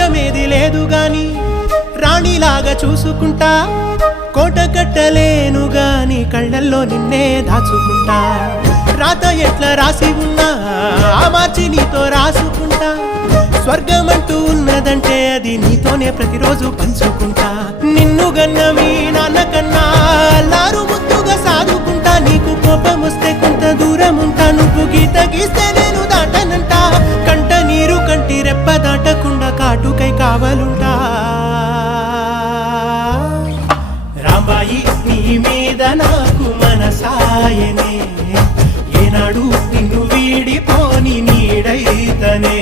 రాజ్యమేది లేదు గాని రాణిలాగా చూసుకుంటా కోట కట్టలేను గాని కళ్ళల్లో నిన్నే దాచుకుంటా రాత ఎట్లా రాసి ఉన్నా ఆ మార్చి నీతో రాసుకుంటా స్వర్గమంటూ ఉన్నదంటే అది నీతోనే ప్రతిరోజు పంచుకుంటా నిన్ను గన్న మీ నాన్నకన్నా అల్లారు ముద్దుగా సాదుకుంటా నీకు కోపం వస్తే కొంత దూరం ఉంటా నువ్వు గీత గీస్తే నేను దాటనంట కంట నీరు కంటి రెప్ప దాటకుండా కాటుకై కావలుంటా రాంబాయి నీ మీద నాకు మనసాయనే ఏనాడు నిన్ను వీడిపోని నీడైతనే